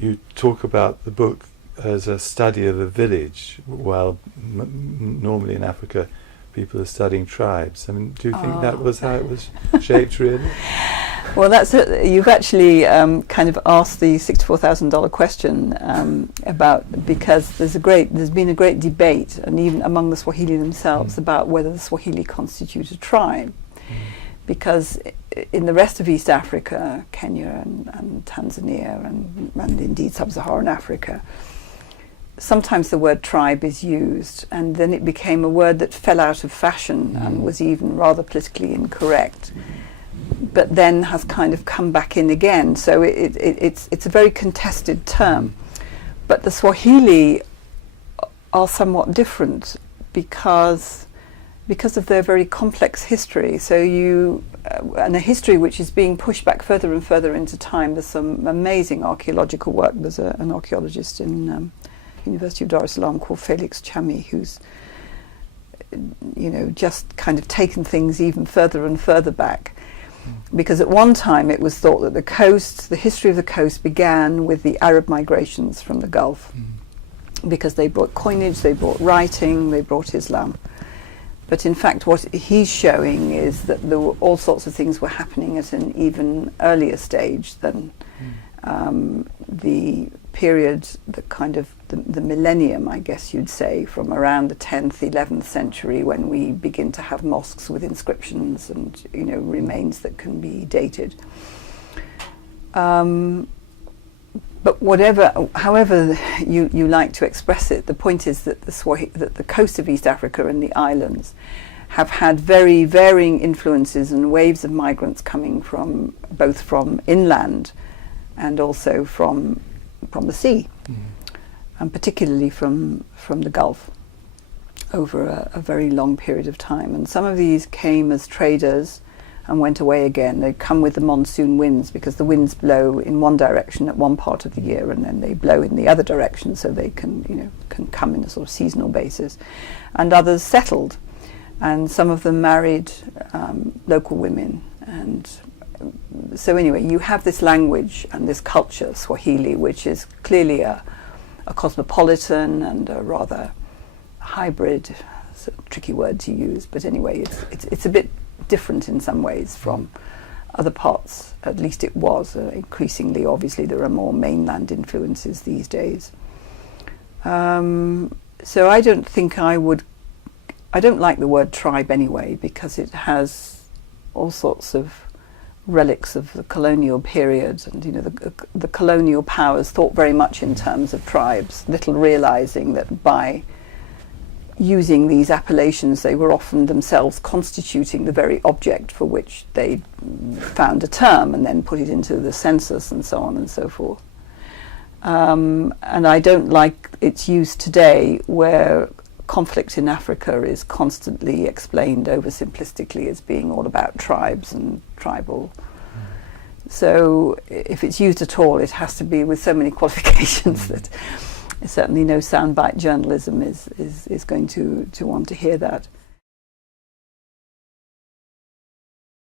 you talk about the book as a study of a village, while normally in Africa people are studying tribes. I mean, do you think that was how it was shaped, really? Well, you've actually kind of asked the $64,000 question about, because there's been a great debate, and even among the Swahili themselves, about whether the Swahili constitute a tribe, because in the rest of East Africa, Kenya and Tanzania and indeed Sub-Saharan Africa, sometimes the word tribe is used, and then it became a word that fell out of fashion and was even rather politically incorrect, but then has kind of come back in again. So it's a very contested term. But the Swahili are somewhat different because of their very complex history. So and a history which is being pushed back further and further into time. There's some amazing archaeological work. There's an archaeologist in University of Dar es Salaam called Felix Chami, who's just kind of taken things even further and further back. Because at one time it was thought that the history of the coast began with the Arab migrations from the Gulf, because they brought coinage, they brought writing, they brought Islam. But in fact what he's showing is that there were all sorts of things were happening at an even earlier stage than the period, the millennium, I guess you'd say, from around the 10th, 11th century, when we begin to have mosques with inscriptions and remains that can be dated. But however you like to express it, the point is that that the coast of East Africa and the islands have had very varying influences and waves of migrants coming both from inland and also from the sea, and particularly from the Gulf over a very long period of time. And some of these came as traders and went away again. They come with the monsoon winds, because the winds blow in one direction at one part of the year and then they blow in the other direction, so they can come in a sort of seasonal basis. And others settled, and some of them married local women. And so anyway, you have this language and this culture, Swahili, which is clearly a cosmopolitan and a rather hybrid, it's a tricky word to use, but anyway, it's a bit different in some ways from other parts. At least it was. Increasingly, obviously, there are more mainland influences these days. So I don't like the word tribe anyway, because it has all sorts of relics of the colonial period, and the colonial powers thought very much in terms of tribes, little realizing that by using these appellations they were often themselves constituting the very object for which they found a term and then put it into the census and so on and so forth. And I don't like its use today, where conflict in Africa is constantly explained oversimplistically as being all about tribes and tribal. So if it's used at all, it has to be with so many qualifications that certainly no soundbite journalism is going to want to hear that.